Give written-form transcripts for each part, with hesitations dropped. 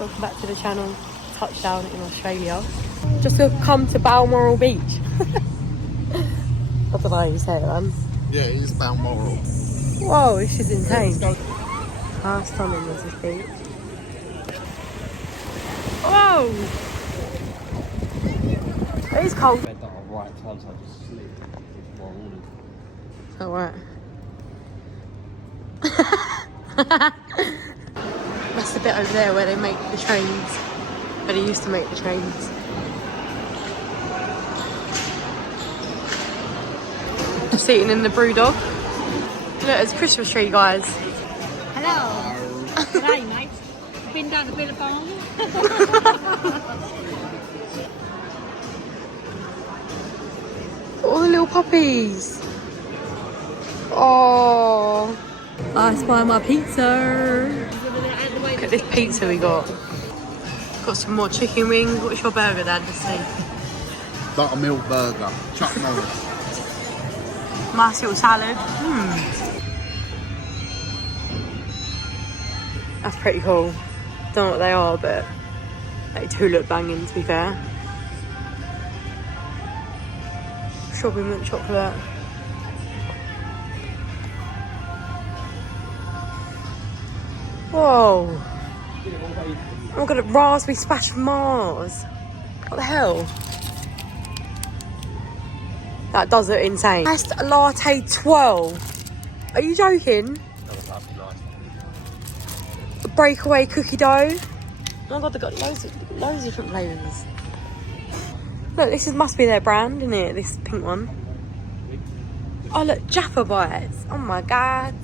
welcome back to the channel. Touchdown in Australia. Just to come to Balmoral Beach. I don't know how you say it, man. Yeah, it is Balmoral. Whoa, this is insane. How stunning is this beach? Whoa! It is cold. Alright. That's the bit over there where they make the trains. Where they used to make the trains. Just sitting in the brew dog. Look, it's a Christmas tree, guys. Hello. G'day, mate. Been down to Billabong. All the little puppies. Oh, I spy my pizza. Look at this pizza we got. Got some more chicken wings. What's your burger, Dad? Let's see. Buttermilk burger. Chuck Norris. Nice little salad. That's pretty cool. Don't know what they are, but they do look banging, to be fair. Strawberry mint chocolate. Whoa. I've got a raspberry splash from Mars. What the hell? That does look insane. Iced latte 12. Are you joking? A breakaway cookie dough. Oh my god, they've got loads of different flavours. Look, this must be their brand, isn't it? This pink one. Oh look, Jaffa Bites. Oh my god.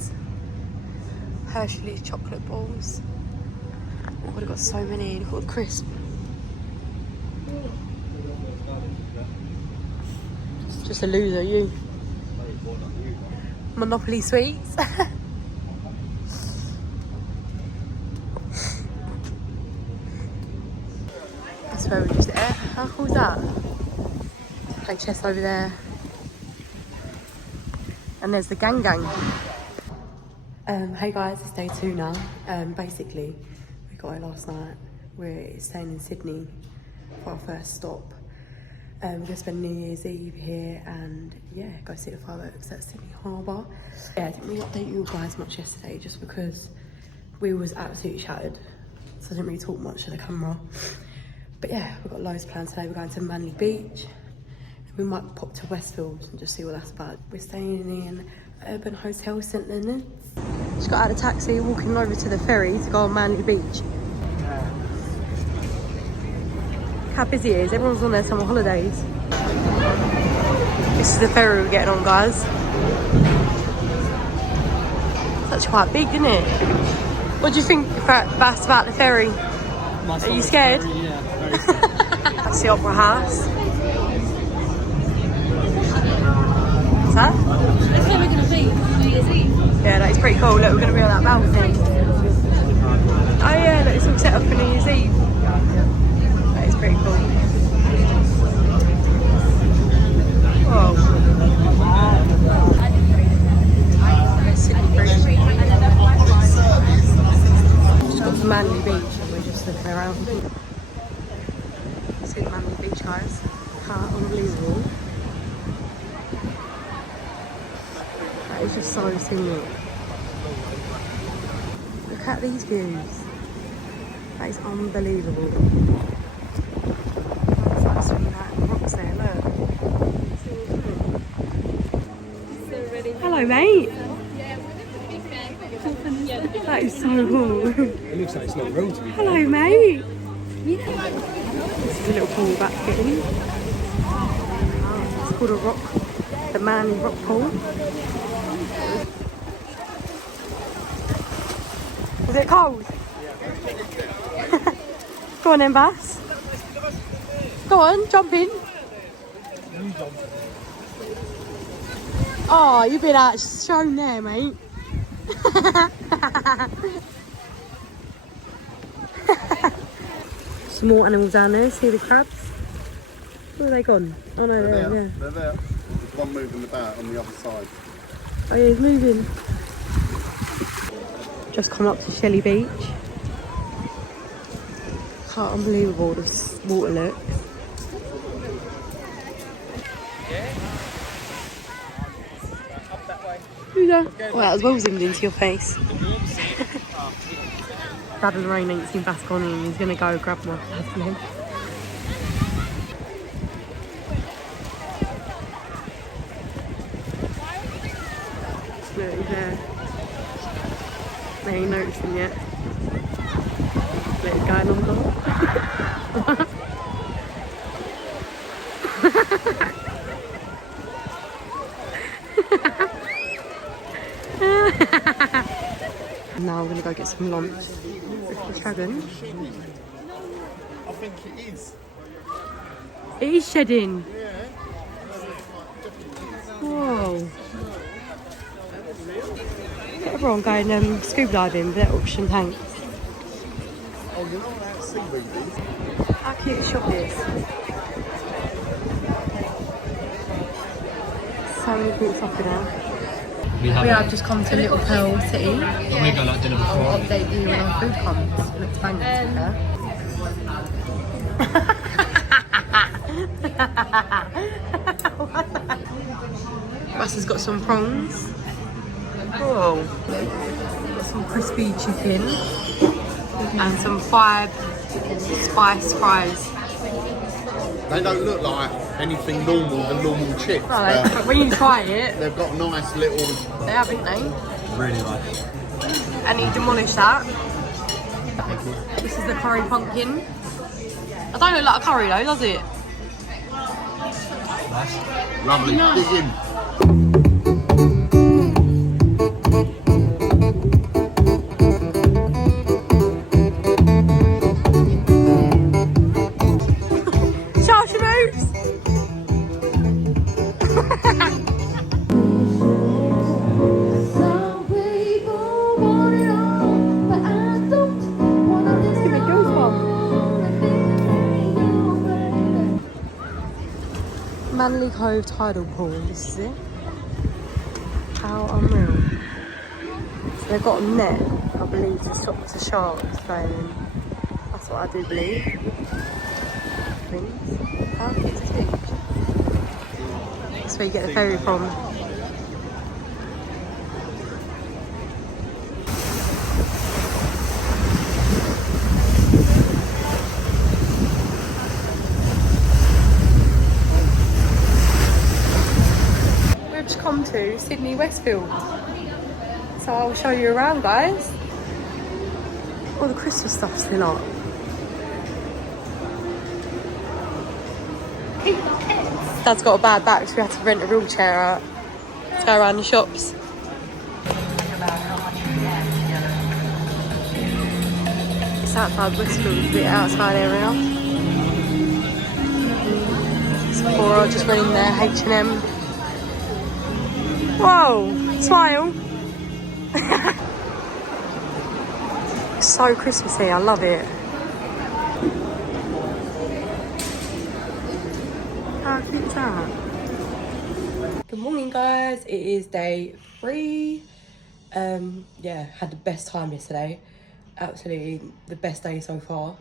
Hershey's chocolate balls. Oh, they've got so many. Look at all the crisp. Just a loser, you. Monopoly sweets. That's where we just ate. How cool is that? Play chess over there. And there's the gang. Hey guys, it's day 2 now. Basically, we got here last night. We're staying in Sydney for our first stop. We're going to spend New Year's Eve here and yeah, go see the fireworks at Sydney Harbour. Yeah, I didn't really update you guys much yesterday just because we was absolutely shattered. So I didn't really talk much to the camera. But yeah, we've got loads planned today. We're going to Manly Beach. We might pop to Westfield and just see what that's about. We're staying in Urban Hotel St Leonard's. Just got out of the taxi, walking over to the ferry to go on Manly Beach. How busy it is, everyone's on their summer holidays. This is the ferry we're getting on, guys. It's actually quite big, isn't it? What do you think, Bass, about the ferry? Are you scared? Very, yeah, very scared. That's the Opera House. What's that? That's where we're going to be. New Year's Eve. Yeah, that is pretty cool. Look, we're going to be on that balcony. Oh yeah, look, it's all set up for New Year's Eve. That is pretty cool. Whoa. Sydney Bridge. Just got to Manly Beach and we're just looking around. See the Manly Beach, guys. How unbelievable. That is just so scenic. Look at these views. That is unbelievable. It's actually like rocks there, look. Hello, mate. That is so cool. It looks like it's not real to me. Hello, mate. This is a little pool back to get in. It's called a rock, the Manly Rock Pool. Is it cold? Go on then, Bass. Go on, jump in. Oh, you've been out shown there, mate. Some more animals down there. See the crabs? Where are they gone? Oh no, they're there. Yeah. They're there. There's one moving about on the other side. Oh yeah, he's moving. Just come up to Shelley Beach. How unbelievable this water looks. Who's that? Well, that was well zoomed into your face. Dad and Rain ain't seen Vasconi and he's gonna go grab more for him. Look, he's there. They ain't noticing yet. Look, it's going on though. Now we're gonna go get some lunch with the dragon. I think it is. It is shedding. Yeah. Whoa. Get everyone going scuba diving with their ocean tanks. Oh, you know that seaweed is? How cute the shop is. So many cute stuff in there. We have just come to Little Pearl City. I'm gonna go like dinner before. I'll update you when our food comes. It looks banging to Russ has got some prawns. Oh. Got some crispy chicken. And some 5 spice fries. They don't look like anything normal than normal chips. Right, but when you try it, They've got nice little... they haven't they? Really nice. And he demolished that. This is the curry pumpkin. I don't look like a curry though, does it? Nice. Lovely. Dig in. Charge roots! Manly Cove tidal pool, this is it. How unreal. So they've got a net, I believe, to stop the sharks going in. That's what I do believe. How cute is it? That's where you get the ferry from. Come to Sydney Westfield, so I'll show you around, guys. All the Christmas stuff's still on. Dad's got a bad back, so we had to rent a wheelchair out to go around the shops. It's outside Westfield, a bit outside area. Sephora, just went in there, H&M. Whoa, smile. It's so Christmassy, I love it. How cute is that? Good morning, guys. It is day 3. Yeah, had the best time yesterday. Absolutely the best day so far.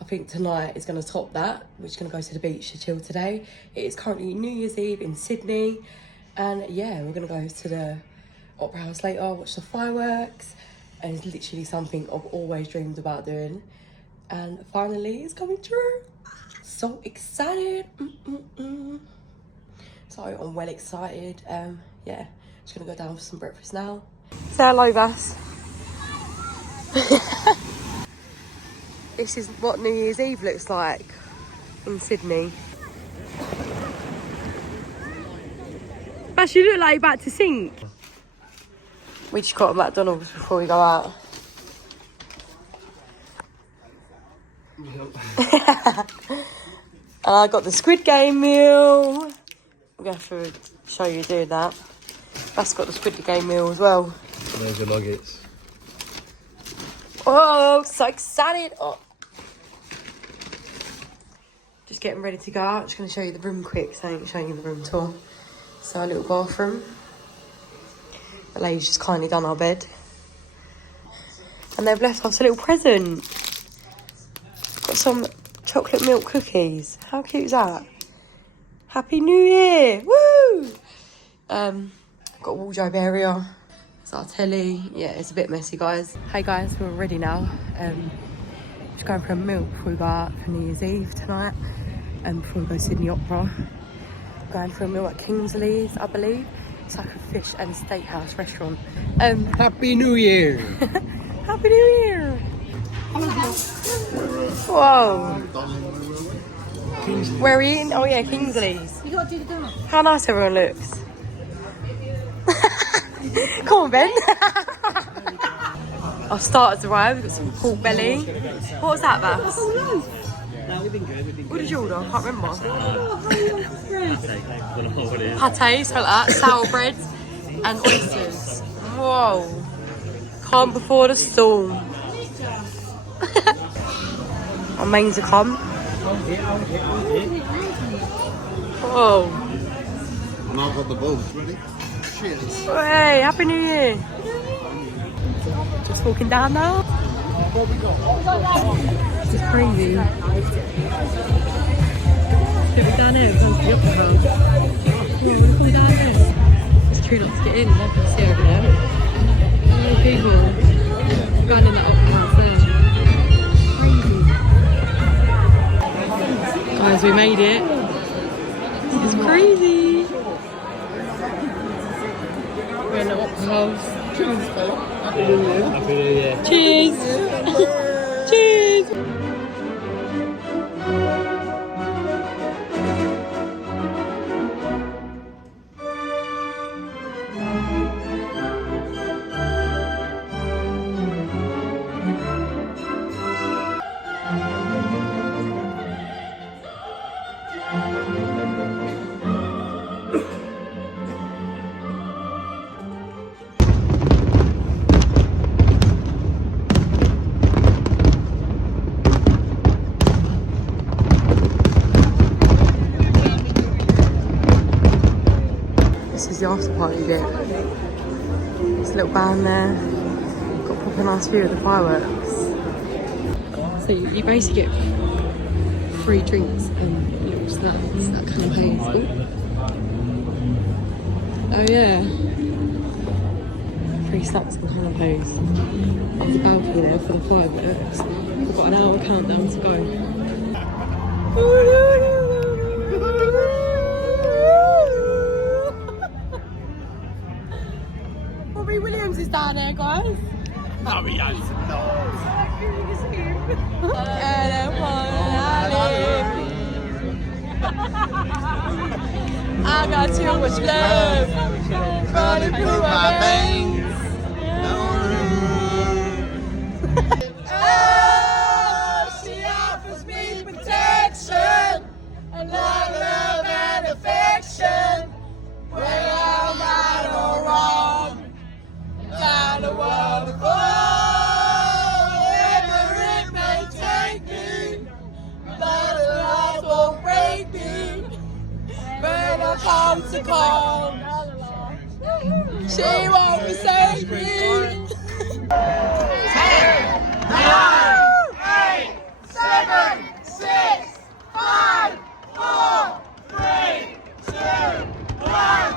I think tonight is going to top that. We're just going to go to the beach to chill today. It is currently New Year's Eve in Sydney. And yeah, we're gonna go to the Opera House later, watch the fireworks, and it's literally something I've always dreamed about doing. And finally, it's coming true. So excited. So I'm well excited. Yeah, just gonna go down for some breakfast now. Say hello, Vass. This is what New Year's Eve looks like in Sydney. Vass, you look like you're about to sink. We just got a McDonald's before we go out. And I got the Squid Game meal. I'm going to have to show you doing that. Vass got the Squid Game meal as well. There's your nuggets. Oh, so excited. Oh. Just getting ready to go out. Just going to show you the room quick, so I ain't showing you the room tour. So our little bathroom. The lady's just kindly done our bed. And they've left us a little present. Got some chocolate milk cookies. How cute is that? Happy New Year! Woo! Got a wardrobe area. It's our telly. Yeah, it's a bit messy, guys. Hey guys, we're ready now. Just going for a meal before we go out for New Year's Eve tonight. And before we go to Sydney Opera. Going for a meal at Kingsley's, I believe. It's like a fish and steakhouse restaurant. Happy New Year! Happy New Year! Whoa! Where are we eating? Oh yeah, Kingsley's. You got to do the dance. How nice everyone looks. Come on, Ben. Our starters arrived. We've got some pork belly. What was that, Babs? No, we've been good. What did you order? I can't remember. Pate, Pate, something like that. Sour bread and oysters. Whoa. Calm before the storm. Our mains are come. Whoa. And I've got the balls. Ready? Cheers. Hey, Happy New Year. Just walking down now. This is crazy. Look down here, we're going to the Opera House. Oh, we're coming down there. It's true not to get in, I can see over there. How many people going in that Opera House there? Crazy. Guys, we made it. It's crazy. We're in the Opera House. Happy New Year. Cheers! Cheers! This is the after party bit. There's a little band there. Got a proper nice view of the fireworks. So you basically get free drinks and little snacks at canapes. Oh yeah. Free snacks and canapes. On the balcony there for the fireworks. We've got an hour countdown to go. Robbie Williams is down there, guys. I got too much love running through my veins. Oh, she offers me protection and love and affection. Whether I'm right or wrong, down the world to go. Wherever it may take me, but the life won't break me. When I come to call, she won't forsake me. 10, 9, 8, 7, 6, 5, 4, 3, 2, 1.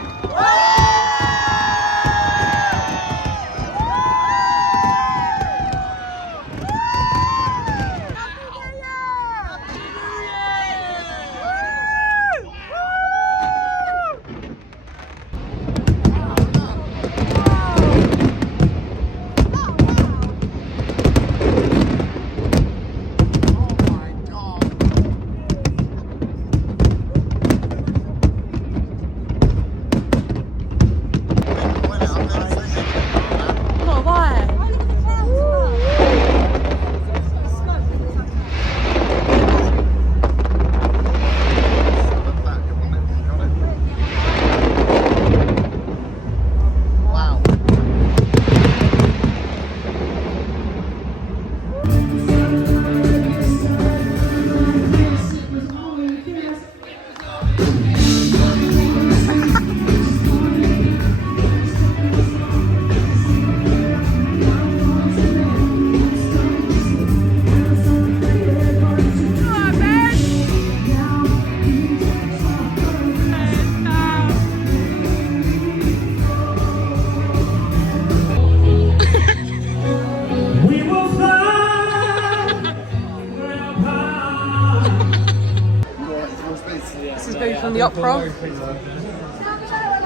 This is Boo from the opera.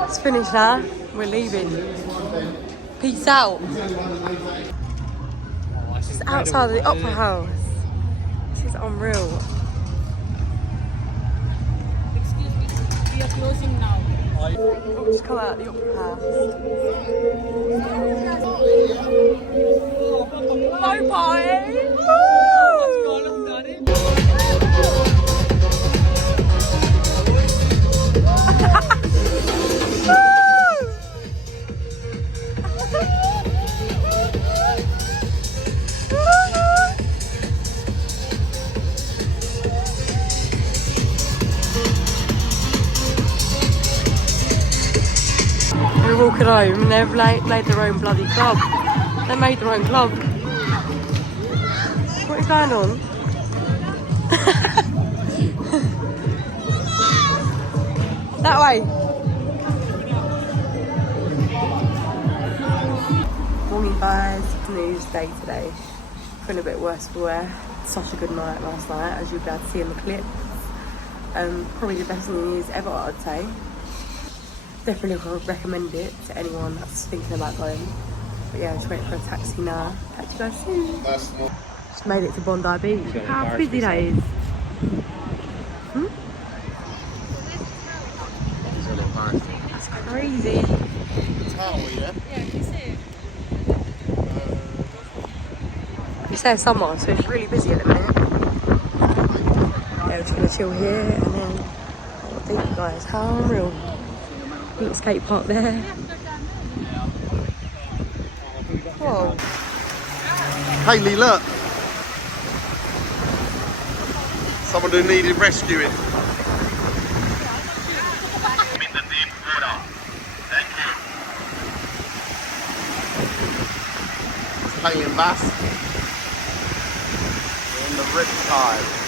It's finished now. We're leaving. Peace out. It's outside of the opera house. This is unreal. Excuse me, we are closing now. We've just come out of the opera house. Bye bye. We're walking home and they've made their own bloody club. They made their own club. What is going on? That way. Morning guys, news day today. Feeling a bit worse for wear. Such a good night last night, as you'll be able to see in the clips. Probably the best news ever, I'd say. Definitely would recommend it to anyone that's thinking about going. But yeah, just waiting for a taxi now. Catch you guys soon. Just made it to Bondi Beach. How busy that is. That's crazy. It's their summer, so it's really busy at the minute. Yeah, we're just gonna chill here and then what think you guys? How unreal. Little skate park there. Whoa. Hayley, look. Someone who needed rescuing. It's Hayley and Bass. We're in the Riptide.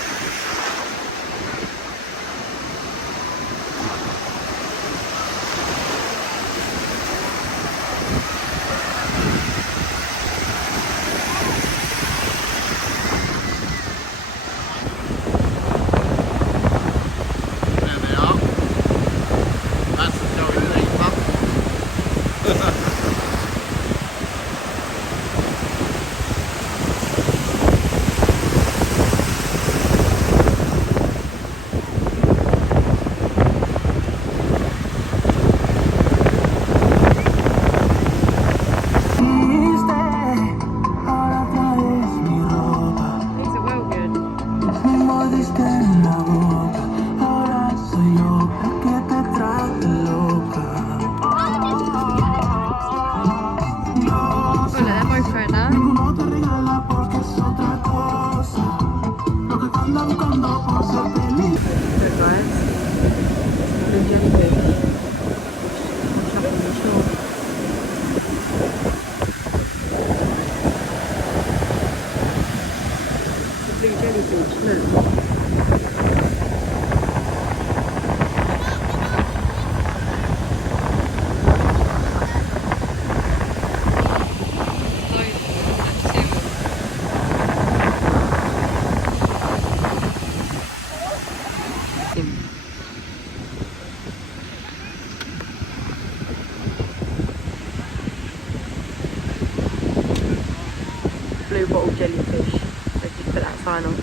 Blue bottle jellyfish. Let's just put that sign on.